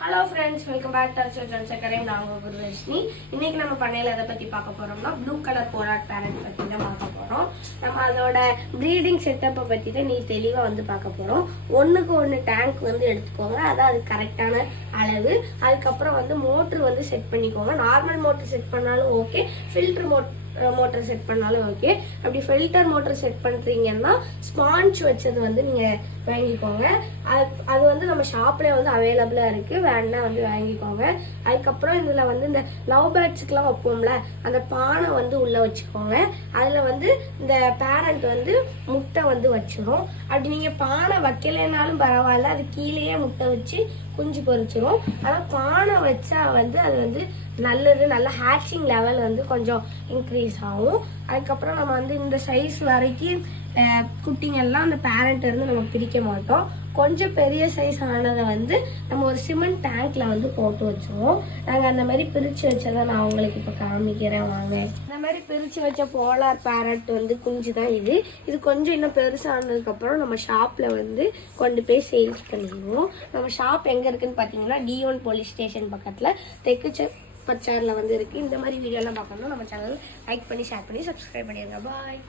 Hello friends, welcome back to ஜன்சக்கரையும் நாங்கள் குருதர்ஷினி. இன்னைக்கு நம்ம பண்ணையில் எதை பற்றி பார்க்க போகிறோம்னா ப்ளூ கலர் போலார் பேரண்ட் பற்றி தான் பார்க்க போகிறோம். நம்ம அதோட ப்ரீடிங் செட்டப்பை பற்றி தான் நீ தெளிவாக வந்து பார்க்க போகிறோம். ஒன்றுக்கு ஒன்று டேங்க் வந்து எடுத்துக்கோங்க, அதான் அது கரெக்டான அளவு. அதுக்கப்புறம் வந்து மோட்ரு வந்து செட் பண்ணிக்கோங்க. நார்மல் மோட்ரு செட் பண்ணாலும் ஓகே, ஃபில்டர் மோட்டர் செட் பண்ணாலும் ஓகே. அப்படி ஃபில்டர் மோட்டர் செட் பண்ணுறீங்கன்னா ஸ்பாஞ்ச் வச்சது வந்து நீங்கள் வாங்கிக்கோங்க. அது வந்து நம்ம ஷாப்லேயே வந்து அவைலபிளாக இருக்குது, வேணா வந்து வாங்கிக்கோங்க. அதுக்கப்புறம் இதில் வந்து இந்த லவ் பேர்ட்ஸுக்கெலாம் வைப்போம்ல, அந்த பானை வந்து உள்ளே வச்சுக்கோங்க. அதில் வந்து இந்த பேரண்ட் வந்து முட்டை வந்து வச்சிரும். அப்படி நீங்கள் பானை வைக்கலைனாலும் பரவாயில்ல, அது கீழேயே முட்டை வச்சு குஞ்சு பொரிச்சிரும். ஆனால் பானை வச்சா வந்து அது வந்து நல்லது, நல்ல ஹேட்சிங் லெவல் வந்து கொஞ்சம் இன்க்ரீஸ் ஆகும். அதுக்கப்புறம் நம்ம வந்து இந்த சைஸ் வரைக்கும் குட்டிங்கெல்லாம் அந்த பேரண்ட் இருந்து நம்ம பிரிக்க மாட்டோம். கொஞ்சம் பெரிய சைஸ் ஆனதை வந்து நம்ம ஒரு சிமெண்ட் டேங்க்ல வந்து போட்டு வச்சுருவோம். நாங்கள் அந்த மாதிரி பிரித்து வச்சதை நான் உங்களுக்கு இப்போ காமிக்கிறேன் வாங்க. இந்த மாதிரி பிரித்து வச்ச போலார் பேரண்ட் வந்து குஞ்சு தான் இது கொஞ்சம் இன்னும் பெருசானதுக்கப்புறம் நம்ம ஷாப்பில் வந்து கொண்டு போய் சேல்ஸ் பண்ணிடுவோம். நம்ம ஷாப் எங்கே இருக்குன்னு பார்த்தீங்கன்னா D1 போலீஸ் ஸ்டேஷன் பக்கத்தில் தெற்கு பச்சாரில் வந்து இருக்குது. இந்த மாதிரி வீடியோலாம் பார்க்கணும் நம்ம சேனல் லைக் பண்ணி ஷேர் பண்ணி சப்ஸ்கிரைப் பண்ணிடுங்க. பாய்.